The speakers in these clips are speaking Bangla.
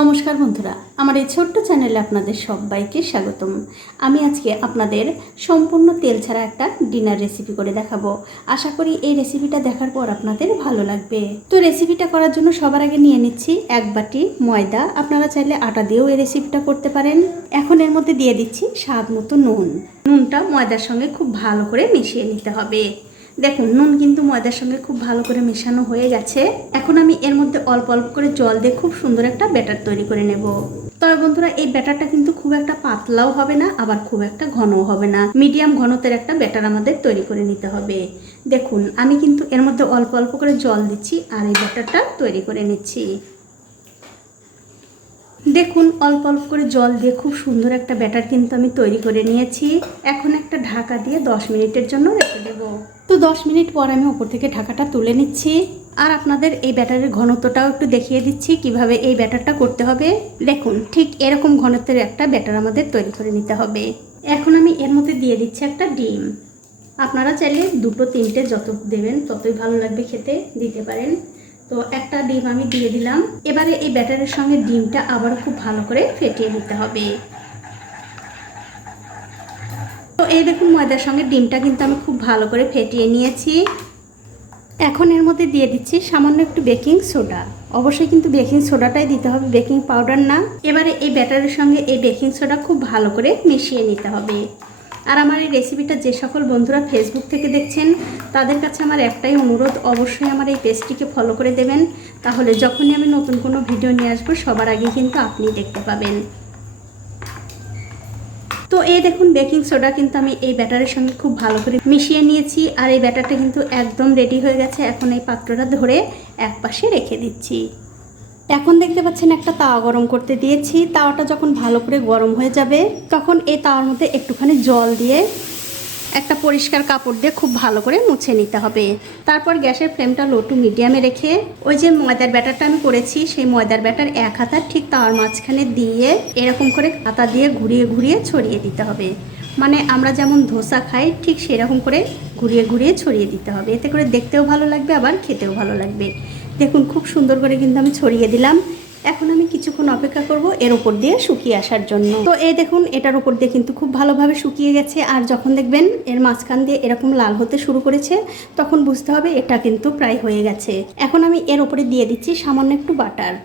নমস্কার বন্ধুরা, আমার এই ছোট্ট চ্যানেলে আপনাদের সবাইকে স্বাগতম। আমি আজকে আপনাদের সম্পূর্ণ তেল ছাড়া একটা ডিনার রেসিপি করে দেখাবো। আশা করি এই রেসিপিটা দেখার পর আপনাদের ভালো লাগবে। তো রেসিপিটা করার জন্য সবার আগে নিয়ে নিচ্ছি 1 বাটি ময়দা। আপনারা চাইলে আটা দিয়েও এই রেসিপিটা করতে পারেন। এখন এর মধ্যে দিয়ে দিচ্ছি স্বাদ মতো নুন। নুনটা ময়দার সঙ্গে খুব ভালো করে মিশিয়ে নিতে হবে। দেখুন, নুন কিন্তু ময়দার সঙ্গে খুব ভালো করে মেশানো হয়ে গেছে। এখন আমি এর মধ্যে অল্প অল্প করে জল দিয়ে খুব সুন্দর একটা ব্যাটার তৈরি করে নেব। তবে বন্ধুরা, এই ব্যাটারটা কিন্তু খুব একটা পাতলাও হবে না, আবার খুব একটা ঘনও হবে না। মিডিয়াম ঘনত্বের একটা ব্যাটার আমাদের তৈরি করে নিতে হবে। দেখুন, আমি কিন্তু এর মধ্যে অল্প অল্প করে জল দিচ্ছি আর এই ব্যাটারটা তৈরি করে নিচ্ছি। দেখুন, অল্প অল্প করে জল দিয়ে খুব সুন্দর একটা ব্যাটার কিন্তু আমি তৈরি করে নিয়েছি। এখন একটা ঢাকা দিয়ে 10 মিনিটের জন্য রেখে দেব। তো 10 মিনিট পর আমি উপর থেকে ঢাকাটা তুলে নিচ্ছি। আর আপনাদের এই ব্যাটারের ঘনত্বটাও একটু দেখিয়ে দিচ্ছি কিভাবে এই ব্যাটারটা করতে হবে। দেখুন, ঠিক এরকম ঘনত্বের একটা ব্যাটার আমাদের তৈরি করে নিতে হবে। এখন আমি এর মধ্যে দিয়ে দিচ্ছি একটা ডিম। আপনারা চাইলে 2-3টে যত দেবেন ততই ভালো লাগবে খেতে, দিতে পারেন। তো একটা ডিম আমি দিয়ে দিলাম। এবারে এই ব্যাটারের সঙ্গে ডিমটা আবার খুব ভালো করে ফেটিয়ে নিতে হবে। তো এই দেখুন, ময়দার সঙ্গে ডিমটা কিন্তু আমি খুব ভালো করে ফেটিয়ে নিয়েছি। এখন এর মধ্যে দিয়ে দিচ্ছি সামান্য একটু বেকিং সোডা। অবশ্যই কিন্তু বেকিং সোডাটাই দিতে হবে, বেকিং পাউডার না। এবারে এই ব্যাটারের সঙ্গে এই বেকিং সোডা খুব ভালো করে মিশিয়ে নিতে হবে। আর আমার এই রেসিপিটা যে সকল বন্ধুরা ফেসবুক থেকে দেখছেন তাদের কাছে আমার একটাই অনুরোধ, অবশ্যই আমার এই পেজটিকে ফলো করে দেবেন। তাহলে যখনই আমি নতুন কোনো ভিডিও নিয়ে আসবো সবার আগে কিন্তু আপনি দেখতে পাবেন। তো এই দেখুন, বেকিং সোডা কিন্তু আমি এই ব্যাটারের সঙ্গে খুব ভালো করে মিশিয়ে নিয়েছি। আর এই ব্যাটারটা কিন্তু একদম রেডি হয়ে গেছে। এখন এই পাত্রটা ধরে এক পাশে রেখে দিচ্ছি। এখন দেখতে পাচ্ছেন একটা তাওয়া গরম করতে দিয়েছি। তাওয়াটা যখন ভালো করে গরম হয়ে যাবে তখন এই তাওয়ার মধ্যে একটুখানি জল দিয়ে একটা পরিষ্কার কাপড় দিয়ে খুব ভালো করে মুছে নিতে হবে। তারপর গ্যাসের ফ্লেমটা লো টু মিডিয়ামে রেখে ওই যে ময়দার ব্যাটারটা আমি করেছি সেই ময়দার ব্যাটার এক হাতা ঠিক তাওয়ার মাঝখানে দিয়ে এরকম করে হাতা দিয়ে ঘুরিয়ে ঘুরিয়ে ছড়িয়ে দিতে হবে। মানে আমরা যেমন ধোসা খাই ঠিক সেরকম করে ঘুরিয়ে ঘুরিয়ে ছড়িয়ে দিতে হবে। এতে করে দেখতেও ভালো লাগবে, আবার খেতেও ভালো লাগবে। দেখুন, খুব সুন্দর করে কিন্তু আমি ছড়িয়ে দিলাম। এখন আমি কিছুক্ষণ অপেক্ষা করব এর উপর দিয়ে শুকিয়ে আসার জন্য। তো এই দেখুন, এটার উপর দিয়ে কিন্তু খুব ভালোভাবে শুকিয়ে গেছে। আর যখন দেখবেন এর মাঝখান দিয়ে এরকম লাল হতে শুরু করেছে তখন বুঝতে হবে এটা কিন্তু প্রায় হয়ে গেছে। এখন আমি এর উপরে দিয়ে দিচ্ছি সামান্য একটু বাটার।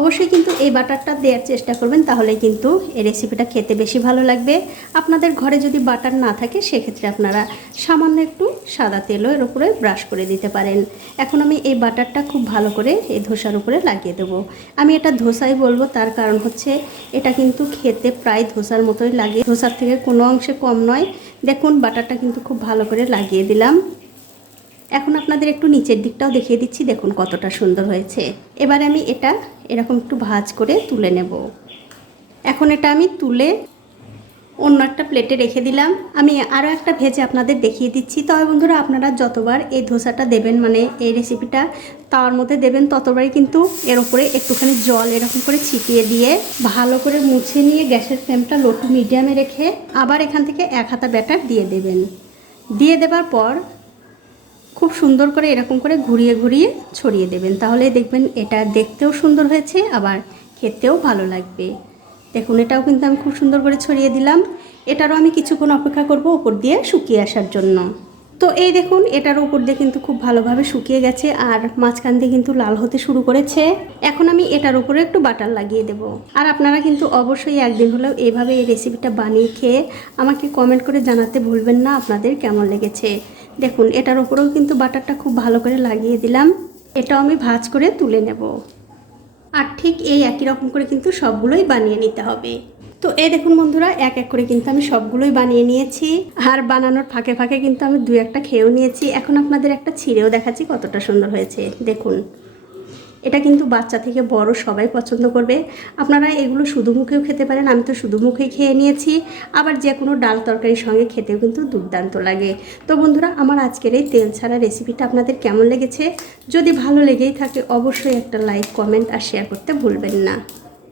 অবশ্যই কিন্তু এই বাটারটা দেওয়ার চেষ্টা করবেন, তাহলে কিন্তু এই রেসিপিটা খেতে বেশি ভালো লাগবে। আপনাদের ঘরে যদি বাটার না থাকে সেক্ষেত্রে আপনারা সামান্য একটু সাদা তেলও এর উপরে ব্রাশ করে দিতে পারেন। এখন আমি এই বাটারটা খুব ভালো করে এই ধোসার উপরে লাগিয়ে দেবো। আমি এটা ধোসাই বলবো, তার কারণ হচ্ছে এটা কিন্তু খেতে প্রায় ধোসার মতোই লাগে, ধোসার থেকে কোনো অংশে কম নয়। দেখুন, বাটারটা কিন্তু খুব ভালো করে লাগিয়ে দিলাম। এখন আপনাদের একটু নিচের দিকটাও দেখিয়ে দিচ্ছি, দেখুন কতটা সুন্দর হয়েছে। এবার আমি এটা এরকম একটু ভাঁজ করে তুলে নেব। এখন এটা আমি তুলে অন্য একটা প্লেটে রেখে দিলাম। আমি আরও একটা ভেজে আপনাদের দেখিয়ে দিচ্ছি। তবে বন্ধুরা, আপনারা যতবার এই ধোসাটা দেবেন, মানে এই রেসিপিটা তাওয়ার মধ্যে দেবেন, ততবারই কিন্তু এর উপরে একটুখানি জল এরকম করে ছিটিয়ে দিয়ে ভালো করে মুছে নিয়ে গ্যাসের ফ্লেমটা লো টু মিডিয়ামে রেখে আবার এখান থেকে এক হাতা ব্যাটার দিয়ে দেবেন। দিয়ে দেবার পর খুব সুন্দর করে এরকম করে ঘুরিয়ে ঘুরিয়ে ছড়িয়ে দেবেন। তাহলে দেখবেন এটা দেখতেও সুন্দর হয়েছে, আবার খেতেও ভালো লাগবে। দেখুন, এটাও কিন্তু আমি খুব সুন্দর করে ছড়িয়ে দিলাম। এটারও আমি কিছুক্ষণ অপেক্ষা করব উপর দিয়ে শুকিয়ে আসার জন্য। তো এই দেখুন, এটার উপর দিয়ে কিন্তু খুব ভালোভাবে শুকিয়ে গেছে আর মাঝখান দিয়ে কিন্তু লাল হতে শুরু করেছে। এখন আমি এটার উপরে একটু বাটার লাগিয়ে দেব। আর আপনারা কিন্তু অবশ্যই একদিন হলেও এইভাবে এই রেসিপিটা বানিয়ে খেয়ে আমাকে কমেন্ট করে জানাতে ভুলবেন না আপনাদের কেমন লেগেছে। দেখুন, এটার উপরেও কিন্তু বাটারটা খুব ভালো করে লাগিয়ে দিলাম। এটাও আমি ভাঁজ করে তুলে নেব। আর ঠিক এই একই রকম করে কিন্তু সবগুলোই বানিয়ে নিতে হবে। তো এই দেখুন বন্ধুরা, এক এক করে কিন্তু আমি সবগুলোই বানিয়ে নিয়েছি। আর বানানোর ফাঁকে ফাঁকে কিন্তু আমি 2-1টা খেয়েও নিয়েছি। এখন আপনাদের একটা ছিঁড়েও দেখাচ্ছি কতটা সুন্দর হয়েছে। দেখুন, এটা কিন্তু বাচ্চা থেকে বড় সবাই পছন্দ করবে। আপনারা এগুলো শুধু মুখেও খেতে পারেন, আমি তো শুধু মুখেই খেয়ে নিয়েছি। আবার যে কোনো ডাল তরকারির সঙ্গে খেতেও কিন্তু দুর্দান্ত লাগে। তো বন্ধুরা, আমার আজকের এই তেল ছাড়া রেসিপিটা আপনাদের কেমন লেগেছে? যদি ভালো লেগেই থাকে অবশ্যই একটা লাইক, কমেন্ট আর শেয়ার করতে ভুলবেন না।